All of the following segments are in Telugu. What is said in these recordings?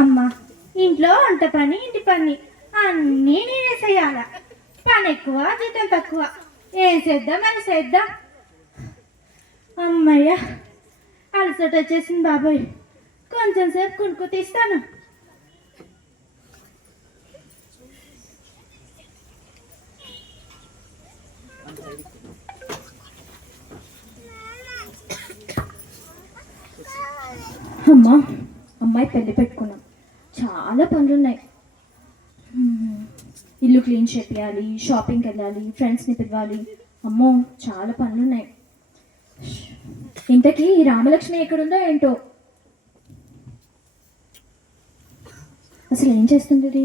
అమ్మ ఇంట్లో వంట పని ఇంటి పని అన్నీ నేనే చేయాల. పని ఎక్కువ జీతం తక్కువ, ఏం చేద్దాం అని చేద్దాం. అమ్మయ్య అలసట వచ్చేసింది బాబాయ్, కొంచెం సేపు కునుకు తీస్తాను. అమ్మా అమ్మాయి పెళ్ళి పెట్టుకున్నాం, చాలా పనులున్నాయి. ఇల్లు క్లీన్ చేయాలి, షాపింగ్కి వెళ్ళాలి, ఫ్రెండ్స్ని పిలవాలి. అమ్మో చాలా పనులున్నాయి. ఇంతకీ ఈ రామలక్ష్మి ఎక్కడుందో ఏంటో, అసలు ఏం చేస్తుంది ఇది?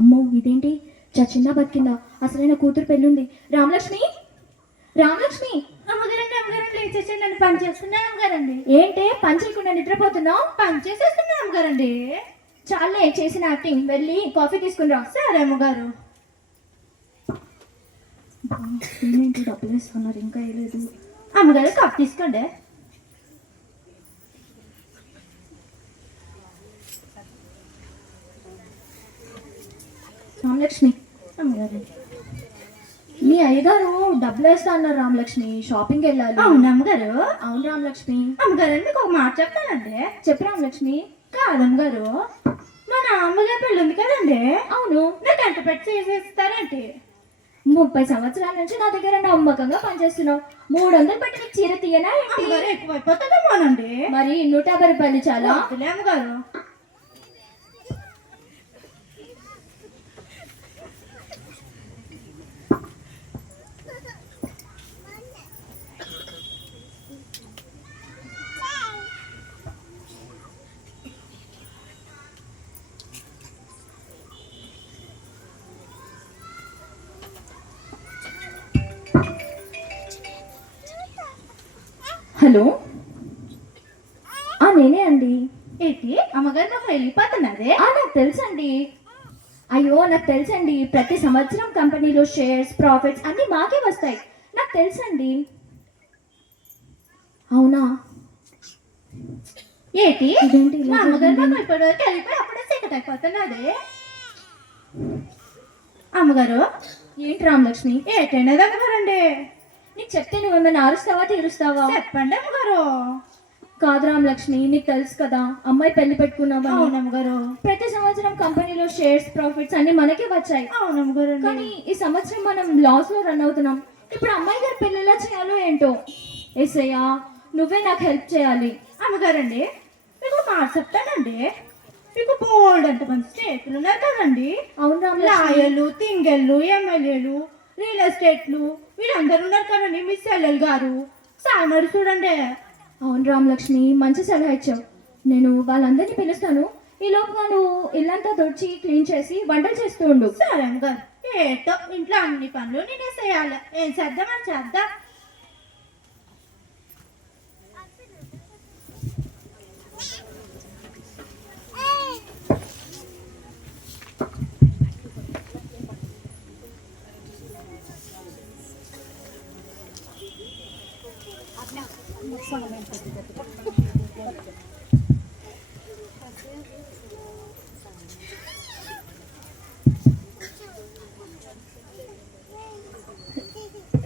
అమ్మో ఇదేంటి, చచ్చిందా బతికిందా? అసలైన కూతురు పెళ్ళుంది. రామలక్ష్మి రామలక్ష్మి అమ్మగారండి అమ్మగారండి లేచేసండి, నన్ను పని చేస్తున్నాను అమ్మగారండి. ఏంటే పని చేయకుండా నిద్రపోతున్నావు? పని చేసేస్తున్నాను అమ్మగారండి. చాలే చేసిన యాక్టింగ్, వెళ్ళి కాఫీ తీసుకుని రా. సరే అమ్మగారు. ఏంటి డబ్బులు ఇస్తున్నారు, ఇంకా వేయలేదు. అమ్మగారు కప్ తీసుకోండి. రామలక్ష్మి అమ్మగారు మీ అయ్యగారు డబ్బులు వేస్తా అన్నారు రామలక్ష్మి, షాపింగ్కి వెళ్ళాలి. అవును అమ్మగారు. అవును రామలక్ష్మి. అమ్మగారు మీకు ఒక మాట చెప్తానండి. చెప్పు రామలక్ష్మి. కాదమ్మగారు, మన అమ్మగారు పెళ్ళి ఉంది కదండి. అవును. నాకు ఎంట పెట్టి చేసేస్తారంటే 30 సంవత్సరాల నుంచి నా దగ్గర నమ్మకంగా పనిచేస్తున్నావు. 300 పెట్టి నీకు చీర తీయనా ఏంటి? అమ్మగారు ఎక్కువైపోతుందేమోనండి. మరి 150 రూపాయలు చాలా? అమ్మగారు హలో, నేనే అండి. ఏంటి అమ్మగారు నాకు వెళ్ళిపోతున్నదే? నాకు తెలుసండి. అయ్యో నాకు తెలుసండి, ప్రతి సంవత్సరం కంపెనీలో షేర్స్ ప్రాఫిట్స్ అన్నీ మాకే వస్తాయి, నాకు తెలుసండి. అవునా? ఏంటి ఇదేంటి మా అమ్మగారు నాకు ఇప్పటివరకు వెళ్ళిపోయి అప్పుడే చీకటి అయిపోతున్నదే. అమ్మగారు ఏంటి రామలక్ష్మి? ఏంటండి అమ్మగారండి? నీకు చెప్తే నువ్వేమైనా అరుస్తావా తీరుస్తావా? చెప్పండి అమ్మగారు. కాదు రామలక్ష్మి, నీకు తెలుసు కదా అమ్మాయి పెళ్లి పెట్టుకున్నావా? అవునమ్మగారు. ప్రతి సంవత్సరం కంపెనీలో షేర్స్ ప్రాఫిట్స్ అన్ని మనకే వచ్చాయి. అవునమ్మగారు. కానీ ఈ సంవత్సరం మనం లాస్ లో రన్ అవుతున్నాం. ఇప్పుడు అమ్మాయి గారి పెళ్లి ఎలా చేయాలో ఏంటో. ఏసయ్యా నువ్వే నాకు హెల్ప్ చేయాలి. అమ్మగారండి మీకు మాట చెప్తానండి. మీకు బోల్డ్ అంటే మంచి స్టేట్లు ఉన్నారు కదండి. అవును రామలక్ష్మి. లాయర్లు, తింగళ్ళు, ఎమ్మెల్యేలు, రియల్ ఎస్టేట్లు వీళ్ళందరూ ఉన్నారు కదండి. మీ సెల్లెలు గారు సాయమడి చూడండి. అవును రామలక్ష్మి, మంచి సలహా ఇచ్చావు. నేను వాళ్ళందరినీ పిలుస్తాను. ఈ లోపుగా నువ్వు ఇల్లంతా తుడిచి క్లీన్ చేసి వంటలు చేస్తూ ఉండు. సరే అమ్మగారు. ఏటో ఇంట్లో అన్ని పనులు నేనే చేయాలి. ఏం చేద్దాం అని చేద్దాం.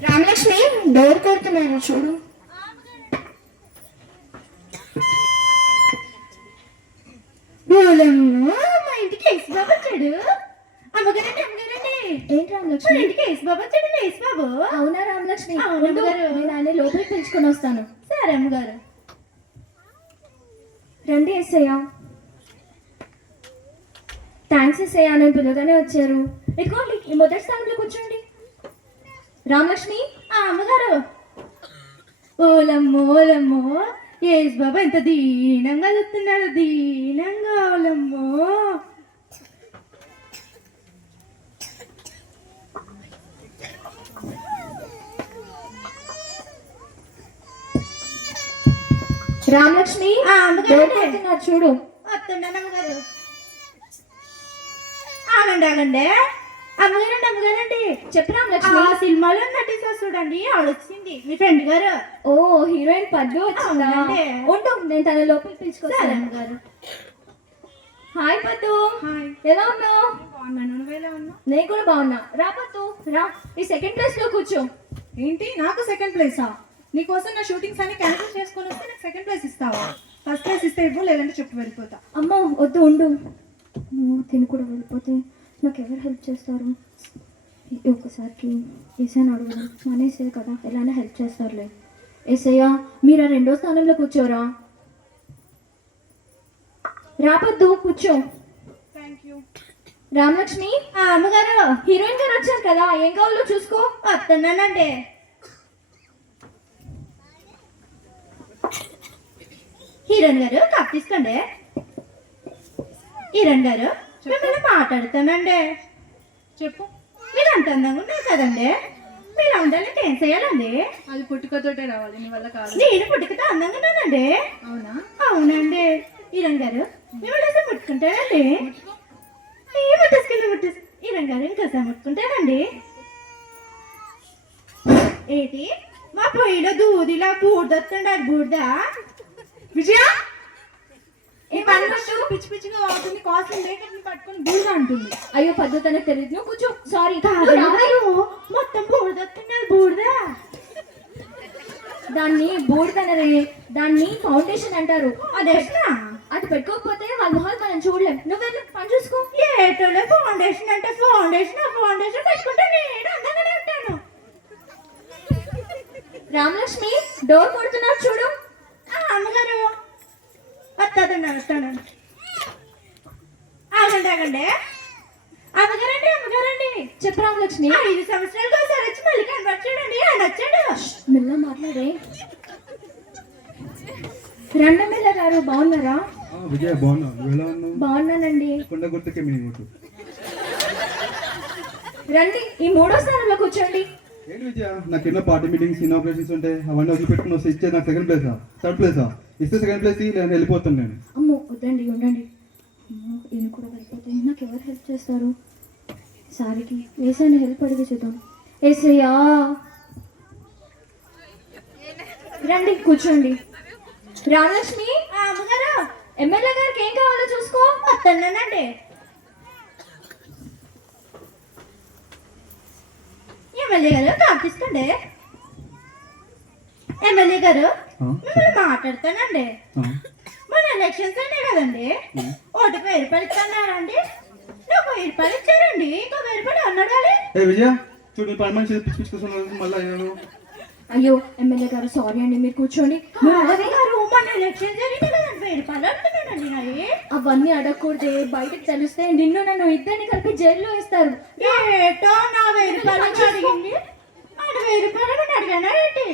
రామలక్ష్మి డోర్ కొడుతున్నారు చూడు. మా ఇంటికి వేసి బాబు వచ్చాడు. అమ్మగారండి అమ్మగారండి. ఏంటి రామలక్ష్మి? ఇంటికి వేసి బాబు వచ్చాడు. వేసి బాబు. అవునా రామలక్ష్మి? అవును ఉండు, అమ్మగారు. నేను ఆయన లోపలికి పిలుచుకొని వస్తాను. సరే అమ్మగారు. రండి ఎస్ఐయా. థ్యాంక్స్ ఎస్ఐయా, నేను పిల్లగానే వచ్చారు. ఇదిగోండి ఈ మొదటి స్థానంలో కూర్చోండి. రామలక్ష్మి. అమ్మగారు. ఓలమ్మో ఓలమ్మో, యేసు బాబా ఎంత దీనంగా చూస్తున్నారు. దీనంగా ఓలమ్మో. రామలక్ష్మి అమ్మగారు చూడు. వస్తున్నాను అమ్మగారు. ఆగండి ఆగండి. అమ్మగారండి అమ్మగారండి. చెప్పు రామలక్ష్మి. సినిమాలో నటిస్తా చూడండి, ఆవిడ వచ్చింది మీ ఫ్రెండ్ గారు. ఓ హీరోయిన్ పద్దు వచ్చిందా? అవునండి. ఉండు, నేను తన లోపలికి పిలుచుకొస్తాను. అమ్మగారు. హాయ్ పద్దు. హాయ్. ఎలా ఉన్నావు? బాగున్నాను, నువ్వెలా ఉన్నావు? నేను కూడా బాగున్నా. రా పద్దు రా, ఈ సెకండ్ ప్లేస్ లో కూర్చో. ఏంటి నాకు సెకండ్ ప్లేసా? నీకోసం నా షూటింగ్స్ అన్ని క్యాన్సిల్ చేసుకొని వస్తే నాకు సెకండ్ ప్లేస్ ఇస్తావా? ఫస్ట్ ప్లేస్ ఇస్తే ఇవ్వు, లేదంటే చెప్పు వెళ్ళిపోతా. అమ్మో వద్దు, ఉండు. నువ్వు తిని కూడా వెళ్ళిపోతే నాకు ఎవరు హెల్ప్ చేస్తారు? ఒక్కసారికి ఏసైనా అడుగుదాం. మన ఏసే కదా, ఎలానే హెల్ప్ చేస్తారులే. ఏసయ్యా, మీరు ఆ 2వ స్థానంలో కూర్చోరా. రాపద్దు కూర్చో. Thank you. రామలక్ష్మి, అమ్మగారు హీరోయిన్ గారు వచ్చారు కదా, ఏం కావాలో చూసుకో. వస్తున్నానండి. హీరోయిన్ గారు కప్ తీసుకోండి. హీరోయిన్ గారు మిమ్మల్ని మాట్లాడుతానండి. చెప్పు. మీరు అంత అందంగా ఉన్నారు కదండి, మీరు ఉండాలంటే ఏం చేయాలండి? అది పుట్టుకతోటే రావాలి, నీ వల్ల కాదు. నేను పుట్టుకతో అందంగా ఉన్నానండి. అవునా? అవునండి. హీరోయిన్ గారు మిమ్మల్ని అసలు ముట్టుకుంటానండి. హీరోయిన్ గారు ఇంకోసారి ముట్టుకుంటానండి. ఏంటి మా పొయ్యిలో దూదిలా బూడిదొస్తుండ బూడిద? విజయ, ఈ పని పిచ్చి పిచ్చిగా అవుతుంది. కాస్ట్లీ మేకప్ ని పట్టుకొని బూడిద అంటుంది. అయ్యో పద్దు, తనకు తెలియదు. నువ్వు కూర్చో. సారీ. మొత్తం బూడిదొస్తున్నారు బూడిద. దాన్ని బూడిదనరే, దాన్ని ఫౌండేషన్ అంటారు. అదేనా? అది పెట్టుకోకపోతే వాళ్ళ మొహాలు మనం చూడలేం. నువ్వు పని చూసుకో. ఏటోలో ఫౌండేషన్ అంటే ఫౌండేషన్ పెట్టుకుంటే నేను అందంగానే ఉంటాను. రామలక్ష్మి, డోర్ కొడుతున్నారు చూడు. అమ్మగారు వస్తాను. ఆగండి అమ్మగారండి. చెప్పు రామలక్ష్మి. 5 సంవత్సరాలకు ఒకసారి వచ్చి మళ్ళీ కనబడి ఆయన వచ్చాడు. మెల్ల మాట్లాడే. రండమెల్ల గారు బాగున్నారా? విజయ బాగున్నా, నువ్వు ఎలా ఉన్నావు? బాగున్నానండి. కొండ గుర్తుకే మీ ఓటు. రండి, ఈ 3వ స్థానంలో కూర్చోండి. ఏంటి విజయ, నాకు ఎన్నో పార్టీ మీటింగ్స్ ఇనాగ్రేషన్స్ ఉంటాయి, అవన్నీ వదిలిపెట్టుకుని వస్తే ఇచ్చే నాకు సెకండ్ ప్లేసా థర్డ్ ప్లేసా? ఇస్తే సెకండ్ ప్లేస్ నేను వెళ్ళిపోతాను. నేను అమ్మో వద్దండి, ఉండండి. అమ్మో, ఈయన కూడా వెళ్ళిపోతే నాకు ఎవరు హెల్ప్ చేస్తారు? సారికి ఏసైనా హెల్ప్ అడిగి చూద్దాం. ఏసయ్యా, రండి కూర్చోండి. రామలక్ష్మి, అమ్మగారు ఎమ్మెల్యే గారికి ఏం కావాలో చూసుకో. వస్తున్నానండి. ఎమ్మెల్యే గారు కాపిస్తుండే. ఎమ్మెల్యే గారు మిమ్మల్ని మాట్లాడతానండి. మన ఎలక్షన్స్ అయినాయి కదండి, ఓటుకు 1000 రూపాయలు ఇస్తున్నారండి. నాకు 1000 రూపాయలు ఇచ్చారండి, ఇంకో 1000 రూపాయలు అన్నాడు. ఏ విజయ చూడు, నీ పని మనిషి పిచ్చి పిచ్చి కూర్చొని మళ్ళీ నేను. అయ్యో ఎమ్మెల్యే గారు సారీ అండి, మీరు కూర్చోండి. అదే గారు మన ఎలక్షన్ జరిగింది కదండి, 1000 రూపాయలు అడుగుతున్నానండి. నాది అవన్నీ అడగకూడదే, బయటకు తెలిస్తే నిన్ను నన్ను ఇద్దరిని కలిపి జైల్లో వేస్తారు. ఏటో నా 1000 రూపాయలు అడిగింది, అది 1000 రూపాయలు నేను అడిగానా ఏంటి?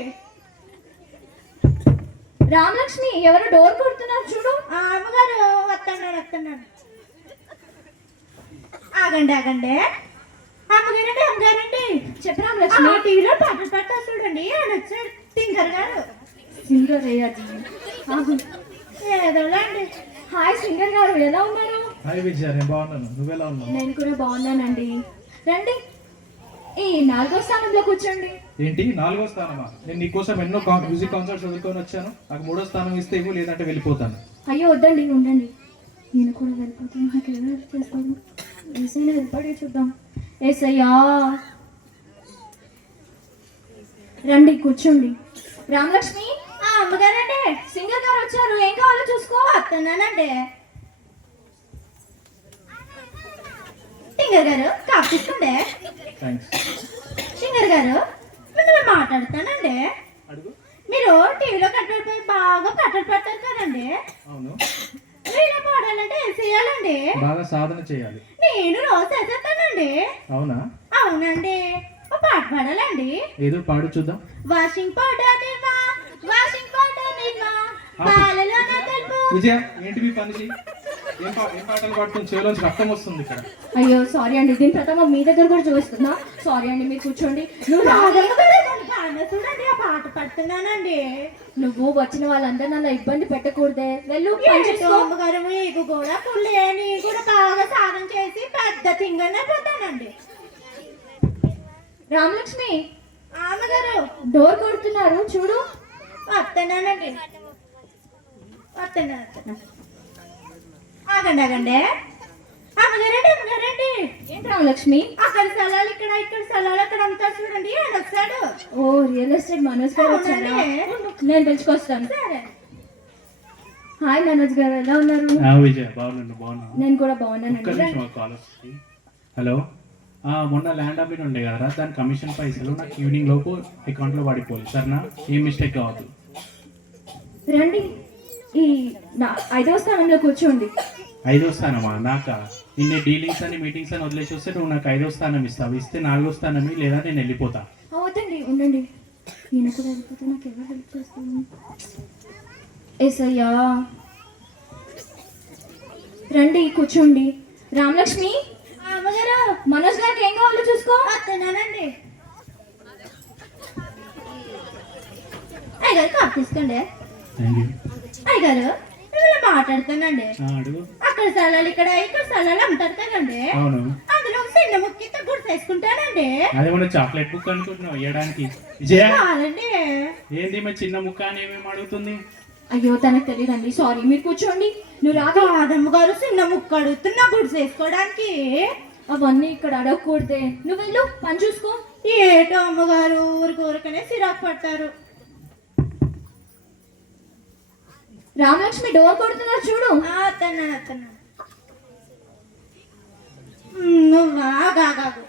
రామలక్ష్మి, ఎవరు డోర్ కొడుతున్నారు చూడు. అమ్మగారు వస్తున్నాను. ఆగండి అమ్మగారండి. చెప్పు రామలక్ష్మి. టీవీలో పాటలు పడతా చూడండి, ఆయన వచ్చాడు సింగర్ గారు. సింగర్ అది ఏదోలా అండి. హాయ్ సింగర్ గారు, ఎలా ఉన్నారు? హాయ్ విజయ, నేను బాగున్నాను, నువ్వెలా ఉన్నావు? నేను కూడా బాగున్నానండి. రండి, ఈ 4వ స్థానంలో కూర్చోండి. ఏంటి 4వ స్థానమా? నేను నీకోసం ఎన్నో మ్యూజిక్ కాన్సర్ట్స్ వదులుకొని వచ్చాను. నాకు 3వ స్థానం ఇస్తే ఇవ్వు, లేదంటే వెళ్ళిపోతాను. అయ్యో వద్దండి, ఉండండి. నేను కూడా వెళ్ళిపోతాను. నాకు ఎలా హెల్ప్ చేస్తాను? ఏసైనా హెల్ప్ అడిగి చూద్దాం. ఏసయ్యా, రండి కూర్చోండి. రామలక్ష్మి, అమ్మగారండి. సింగర్ గారు వచ్చారు, ఏం కావాలో చూసుకో. వస్తున్నానండి. సింగర్ గారు కాపిస్తుండే. థ్యాంక్స్. సింగర్ గారు మిమ్మల్ని మాట్లాడతానండి. అడుగు. మీరు టీవీలో కట్టడిపోయి బాగా పాటలు పడతారు కదండి, అవును. మీలో పాడాలంటే ఏం చేయాలండి? బాగా సాధన చేయాలి. నేను రోజు చేసేస్తానండి. అవునా? అవునండి. ఒక పాట పాడాలండి. ఏదో పాడు చూద్దాం. వాషింగ్ పౌడర్ నిల్వా, పాలలో నా తెలుపు. విజయ, ఏంటి మీ పనిచి? ఏం పాటలు పాడుతుంది? చెవిలోంచి రక్తం వస్తుంది ఇక్కడ. అయ్యో సారీ అండి, దీని ప్రథమ మీ దగ్గర కూడా చూస్తున్నా. సారీ అండి, మీరు కూర్చోండి. నువ్వు చూడండి, ఆ పాట పడుతున్నానండి. నువ్వు వచ్చిన వాళ్ళందరినీ అలా ఇబ్బంది పెట్టకూడదే. వెళ్ళు పని చేసుకో. అమ్మగారు మీకు కూడా పుల్లే, నీ కూడా బాగా సాధన చేసి పెద్ద థింగనే పోతానండి. రామలక్ష్మి, అమ్మగారు డోర్ కొడుతున్నారు చూడు. వస్తున్నానండి. ఆగండి ఆగండి. అమ్మగారండి అమ్మగారండి, ఏంటి రామలక్ష్మి? అక్కడ స్థలాలు ఇక్కడ, ఇక్కడ స్థలాలు అక్కడ అమ్ముతారు చూడండి, ఆయన వస్తాడు. ఓ రియల్ ఎస్టేట్ మనోజ్ గారు వచ్చారా? అవునండి. నేను పిలుచుకొస్తాను. సరే. హాయ్ మనోజ్ గారు, ఎలా ఉన్నారు? విజయ్ బాగున్నాను. నేను కూడా ఒక్క బాగున్నానండి. నిమిషం కాల్ వస్తుంది. హలో, మొన్న ల్యాండ్ అమ్మిన ఉండే కదరా, దాని కమిషన్ పైసలు నాకు ఈవినింగ్ లోపు అకౌంట్లో పడిపోవాలి సరేనా, ఏం మిస్టేక్ కావద్దు. రండి, ఈ 5వ స్థానంలో కూర్చోండి. 5వ స్థానమా? నాకా? ఇన్ని డీలింగ్స్ అని మీటింగ్స్ అని వదిలేసి వస్తే నువ్వు నాకు 5వ స్థానం ఇస్తావు, ఇస్తే 4వ స్థానం లేదా నేను వెళ్ళిపోతా. అవుతండి, ఉండండి. ఈయన కూడా వెళ్ళిపోతే నాకు ఎవరు హెల్ప్ చేస్తాను? ఏసయ్యా, రండి కూర్చోండి. రామలక్ష్మి, అమ్మగారు మనోజ్ గారికి ఏం కావాలో చూసుకో. వస్తున్నానండి. అయ్యగారు కాపు తీసుకోండి. అయ్యగారు మిమ్మల్ని మాట్లాడుతానండి. అడుగు. అక్కడ స్థలాలు ఇక్కడ, ఇక్కడ స్థలాలు అమ్ముతారు కదండి, అవును, అందులో చిన్న ముక్కి గుర్తు వేసుకుంటానండి. అదేమన్నా చాక్లెట్ బుక్ అనుకుంటున్నావు ఇవ్వడానికి? విజయ, కాదండి. ఏంది మరి చిన్న ముక్క అని ఏమేమి అడుగుతుంది? అయ్యో తనకు తెలియదండి, సారీ. మీరు కూర్చోండి. నువ్వు రాగా కాదమ్మ గారు, చిన్న ముక్క అడుగుతున్నా గుర్తు వేసుకోవడానికి. అవన్నీ ఇక్కడ అడగకూడదే. నువ్వు వెళ్ళు, పని చూసుకో. ఏటో అమ్మగారు ఊరికనే సిరాకు పడతారు. రామలక్ష్మి డోర్ కొడుతున్నారు చూడు. అత్తన్నాను. నువ్వా? గాగాగు.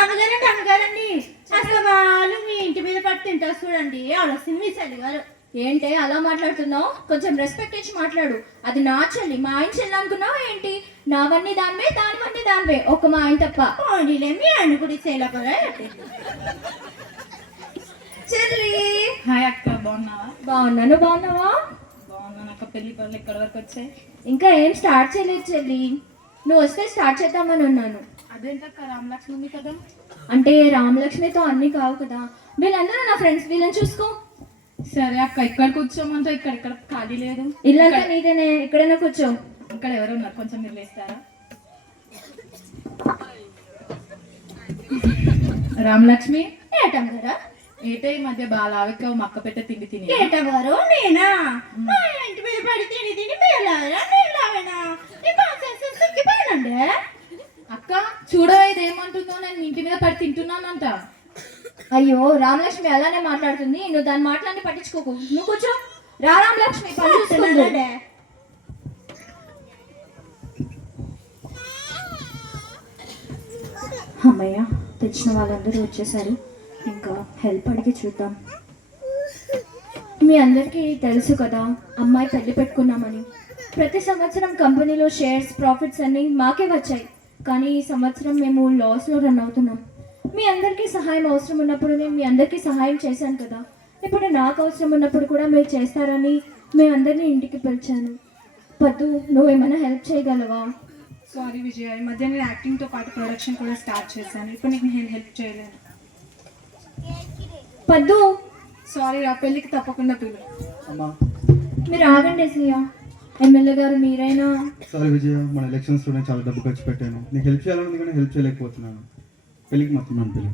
అమ్మగారండి అమ్మగారండి, అసలు వాళ్ళు మీ ఇంటి మీద పట్టి తింటారు చూడండి, ఆలోచించి మీ చెల్లి గారు. ఏంటే అలా మాట్లాడుతున్నావు? కొంచెం రెస్పెక్ట్ ఇచ్చి మాట్లాడు. అది నా చెల్లి, మా ఆయన చెల్లి అనుకున్నావు ఏంటి? నావన్నీ దానివే, దానివన్నీ దానివే, ఒక మా ఆయన తప్ప. పోనీలే, మీ అన్న కూడా చేయలేకపోయా. చెల్లి, హాయ్ అక్క, బాగున్నావా? బాగున్నాను. బాగున్నావా? బాగున్నాను అక్క. పెళ్లి పనులు ఎక్కడి వరకు వచ్చాయి? ఇంకా ఏం స్టార్ట్ చేయలేదు చెల్లి. నువ్వు వస్తే స్టార్ట్ చేద్దామని ఉన్నాను. అదేంటక్క, రామలక్ష్మి ఉంది కదా? అంటే రామలక్ష్మితో అన్నీ కావు కదా. వీళ్ళందరూ నా ఫ్రెండ్స్, వీళ్ళని చూసుకో. సరే అక్క, ఇక్కడ కూర్చోమంటే ఇక్కడ ఖాళీ లేదు. ఇల్లంతా నీదేనే, ఎక్కడైనా కూర్చో. ఇక్కడ ఎవరు ఉన్నారు, కొంచెం మీరు లేస్తారా? రామలక్ష్మి, ఏటమ్మగారు ఏటే ఈ మధ్య బాగా లావెక్క, మక్క పెట్టే తిండి తిని. ఏటమ్మగారు నేనా? మా ఇంటి మీద పడి తిని తిని మీలారా నేలావేనా? ఈ కాన్సెన్స్ సిక్కిపోయానండి. అక్క చూడవా, ఇది ఏమంటుందో, నేను మీ ఇంటి మీద పడి తింటున్నానంట. అయ్యో రామలక్ష్మి అలానే మాట్లాడుతుంది, నువ్వు దాని మాటలన్నీ పట్టించుకోకు. నువ్వు కూర్చో. రా రామలక్ష్మి, పని చూసుకుందు. వస్తున్నానండి. అమ్మయ్య, తెచ్చిన వాళ్ళందరూ వచ్చేసారు. ఇంకా హెల్ప్ అడిగి చూద్దాం. మీ అందరికీ తెలుసు కదా, అమ్మాయి పెళ్లి పెట్టుకున్నామని. ప్రతి సంవత్సరం కంపెనీలో షేర్స్ ప్రాఫిట్స్ అన్నీ మాకే వచ్చాయి, కానీ ఈ సంవత్సరం మేము లాస్లో రన్ అవుతున్నాం. మీ అందరికీ సహాయం అవసరం ఉన్నప్పుడు నేను మీ అందరికీ సహాయం చేశాను కదా, ఇప్పుడు నాకు అవసరం ఉన్నప్పుడు కూడా మీరు చేస్తారని మీ అందరినీ ఇంటికి పిలిచాను. పద్దు, నువ్వేమైనా హెల్ప్ చేయగలవా? సారీ విజయ, ఈ మధ్య నేను యాక్టింగ్తో పాటు ప్రొడక్షన్ కూడా స్టార్ట్ చేశాను. ఇప్పుడు నీకు నేను హెల్ప్ చేయలేను. పద్దు, సారీ రా, పెళ్ళికి తప్పకుండా పిలు. అమ్మా మీరు ఆగండి సీయా. ఎమ్మెల్యే గారు మీరైనా. సారీ విజయ, మన ఎలక్షన్స్లోనే చాలా డబ్బు ఖర్చు పెట్టాను. నీకు హెల్ప్ చేయాలని కానీ హెల్ప్ చేయలేకపోతున్నాను. పెళ్ళికి మాత్రం నన్ను పిలు.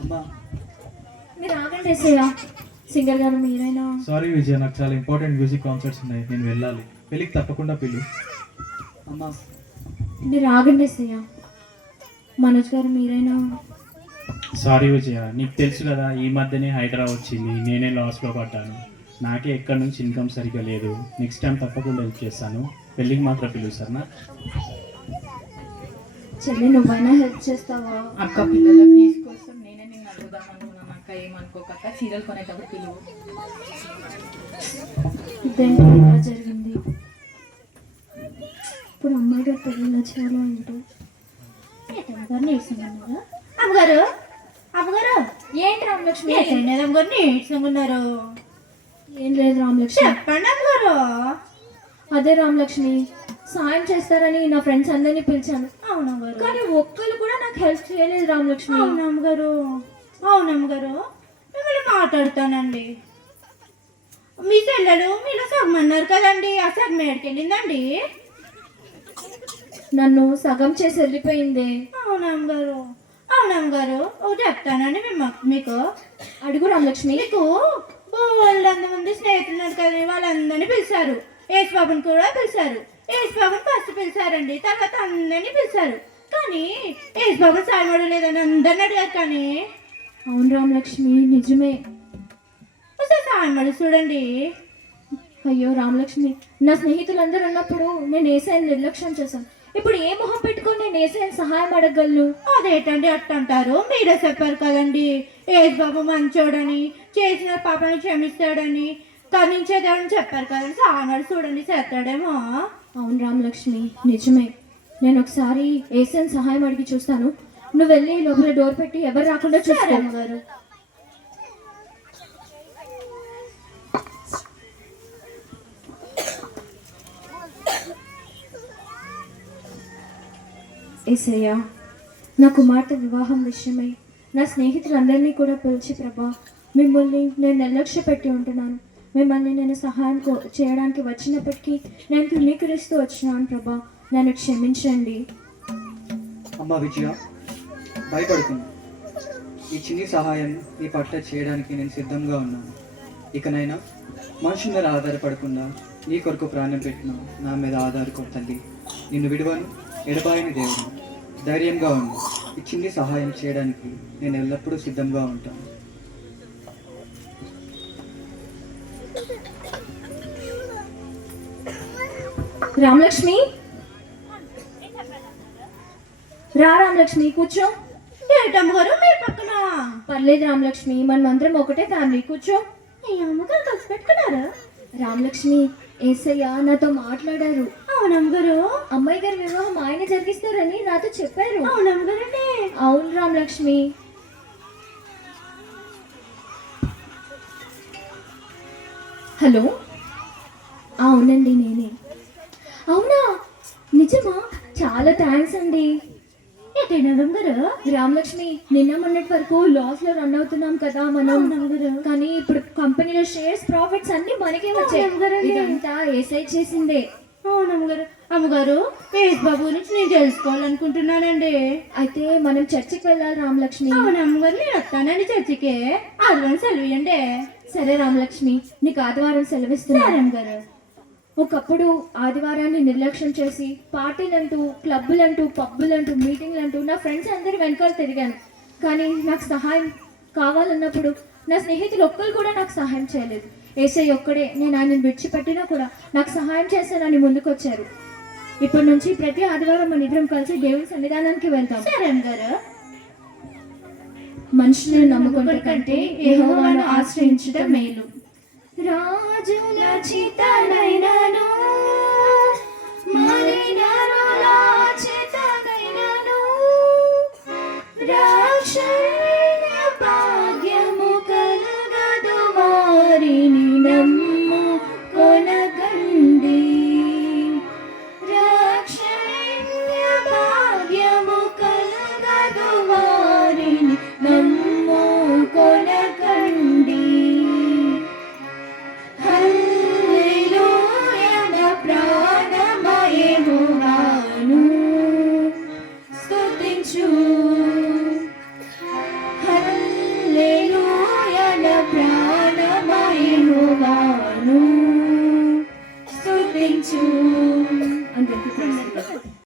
అమ్మా మీరు ఆగండి సీయా. సింగర్ గారు మీరైనా. సారీ విజయ్, నాకు చాలా ఇంపార్టెంట్ మ్యూజిక్ కాన్సర్ట్స్ ఉన్నాయి, నేను వెళ్ళాలి. పెళ్ళికి తప్పకుండా పిలు. అమ్మా మీరు ఆగండి సీయా. మనోజ్ గారు మీరైనా. సారీ విజయ, నీకు తెలుసు కదా, ఈ మధ్యనే హైదరాబాద్ వచ్చింది, నేనే లాస్లో పడ్డాను. నాకే ఎక్కడి నుంచి ఇన్కమ్ సరిగ్గా లేదు. నెక్స్ట్ టైం తప్పకుండా హెల్ప్ చేస్తాను. పెళ్ళికి మాత్రం పిలువు సరేనా? చెల్లి, నువ్వైనా హెల్ప్ చేస్తావా? అక్క, పిల్లల ఫీజు కోసం నేనే నిన్ను అడుగుదాం అనుకున్నాను అక్క, ఏమనుకోకక్క. చీరలు కొనేటప్పుడు పిలువు. ఇదేంటి ఇలా జరిగింది? ఇప్పుడు అమ్మాయి గారు పెళ్ళి ఎలా చేయాలో ఏంటో. ఏటమ్మగారు నీరసంగా అమ్మగారు అమ్మగారు ఏంటి రామలక్ష్మి? అమ్మగారు నీరసంగా ఉన్నారు. ఏం లేదు రామలక్ష్మి. చెప్పండి అమ్మగారు. అదే రామలక్ష్మి, సాయం చేస్తారని నా ఫ్రెండ్స్ అందరినీ పిలిచాను, అవునమ్మగారు. కానీ ఒక్కరు కూడా నాకు హెల్ప్ చేయలేదు రామలక్ష్మి. అవునమ్మగారు. అవునమ్మగారు, మిమ్మల్ని మాట్లాడుతానండి. మీ చెల్లెలు మీలో సగం అన్నారు కదండి, ఆ సగం ఏడికెళ్ళిందండి? నన్ను సగం చేసి వెళ్ళిపోయింది. అవునమ్మగారు. అవునమ్మగారు, ఒకటి చెప్తానండి మీకు. అడుగు రామలక్ష్మి. మీకు బోల్డ్ మంది స్నేహితులు ఉన్నారు కదా, వాళ్ళందరినీ పిలిచారు. యేసుబాబుని కూడా పిలిచారు. యేసుబాబుని ఫస్ట్ పిలిచారండి, తర్వాత అందరినీ పిలిచారు. కానీ యేసుబాబుని సాయపడం లేదని అందరిని అడిగారు. కానీ అవును రామలక్ష్మి, నిజమే. ఒకసారి సాయపడి చూడండి. అయ్యో రామలక్ష్మి, నా స్నేహితులందరూ ఉన్నప్పుడు నేను ఏసైని నిర్లక్ష్యం చేశాను. ఇప్పుడు ఏ మొహం పెట్టుకొని నేను ఏసైని సహాయం అడగలను? అదేంటండి అట్ట అంటారు? మీరే చెప్పారు కదండి యేసుబాబు మంచోడని, చేసిన పాపని క్షమిస్తాడని, కరుణించేదాడని చెప్పారు కదండి. సాయపడి చూడండి, చేస్తాడేమో. అవును రామలక్ష్మి, నిజమే. నేను ఒకసారి ఏసైని సహాయం అడిగి చూస్తాను. నువ్వు వెళ్ళి లోపల డోర్ పెట్టి ఎవరు రాకుండా సరే చూసుకో. అమ్మగారు. ఏసయ్యా, నా కుమార్తె వివాహం విషయమై నా స్నేహితులందరినీ కూడా పిలిచి, ప్రభా మిమ్మల్ని నేను నిర్లక్ష్య పెట్టి ఉంటున్నాను. మిమ్మల్ని నేను సహాయం చేయడానికి వచ్చినప్పటికీ నేను తృణీకరిస్తూ వచ్చినాను. ప్రభా నన్ను క్షమించండి. అమ్మ విజయ, భయపడుతున్నా. ఈ చిన్ని సహాయం నీ పట్ల చేయడానికి నేను సిద్ధంగా ఉన్నాను. ఇకనైనా మనుషుల మీద ఆధారపడకుండా నీ కొరకు ప్రాణం పెట్టిన నా మీద ఆధారపడు తల్లి. నిన్ను విడువను, ఎడబాయని దేవుడు. ధైర్యంగా ఉండు. ఈ చిన్ని సహాయం చేయడానికి నేను ఎల్లప్పుడూ సిద్ధంగా ఉంటాను. రామలక్ష్మి, రా రామలక్ష్మి, కూర్చో. ఏంటమ్మగారు మీరు పక్కన? పర్లేదు రామలక్ష్మి, మనమందరం ఒకటే ఫ్యామిలీ, కూర్చో. ఈ అమ్మగారు కలిసి పెట్టుకున్నారా? రామలక్ష్మి, ఏసయ్య నాతో మాట్లాడారు. అవునమ్మగారు. అమ్మాయి గారి వివాహం ఆయన జరిగిస్తారని నాతో చెప్పారు. అవునమ్మగారండి. అవును రామలక్ష్మి. హలో, అవునండి నేనే. అవునా, నిజమా? చాలా థ్యాంక్స్ అండి. ఏంటమ్మగారు? రామలక్ష్మి, నిన్న మొన్నటి వరకు లాస్ లో రన్ అవుతున్నాం కదా మనం. అవునమ్మగారు. కానీ ఇప్పుడు కంపెనీలో షేర్స్ ప్రాఫిట్స్ అన్ని మనకే వచ్చాయి. అవునమ్మగారండి. ఇదంతా ఏసై చేసిందే. అవునమ్మగారు. అమ్మగారు, యేసుబాబు గురించి నేను తెలుసుకోవాలనుకుంటున్నానండి. అయితే మనం చర్చికి వెళ్ళాలి రామలక్ష్మి. అవునమ్మగారు, నేను వస్తానండి చర్చికి. ఆదివారం సెలవుయండి. సరే రామలక్ష్మి, నీకు ఆదివారం సెలవిస్తున్నా. సరే అమ్మగారు. ఒకప్పుడు ఆదివారాన్ని నిర్లక్ష్యం చేసి పార్టీలంటూ, క్లబ్బులంటూ, పబ్బులంటూ, మీటింగ్లంటూ నా ఫ్రెండ్స్ అందరి వెనకాల తిరిగాను. కానీ నాకు సహాయం కావాలన్నప్పుడు నా స్నేహితులు ఒక్కరు కూడా నాకు సహాయం చేయలేదు. ఏసై ఒక్కడే, నేను ఆయనను విడిచిపెట్టినా కూడా నాకు సహాయం చేస్తానని ముందుకొచ్చారు. ఇప్పటి నుంచి ప్రతి ఆదివారం మన ఇద్దరం కలిసి దేవుని సన్నిధానానికి వెళ్తాం. సరే అమ్మగారు. మనుషులను నమ్ముకుంటే కంటే యెహోవాను ఆశ్రయించుట మేలు. రాజుల చిత్తనైనను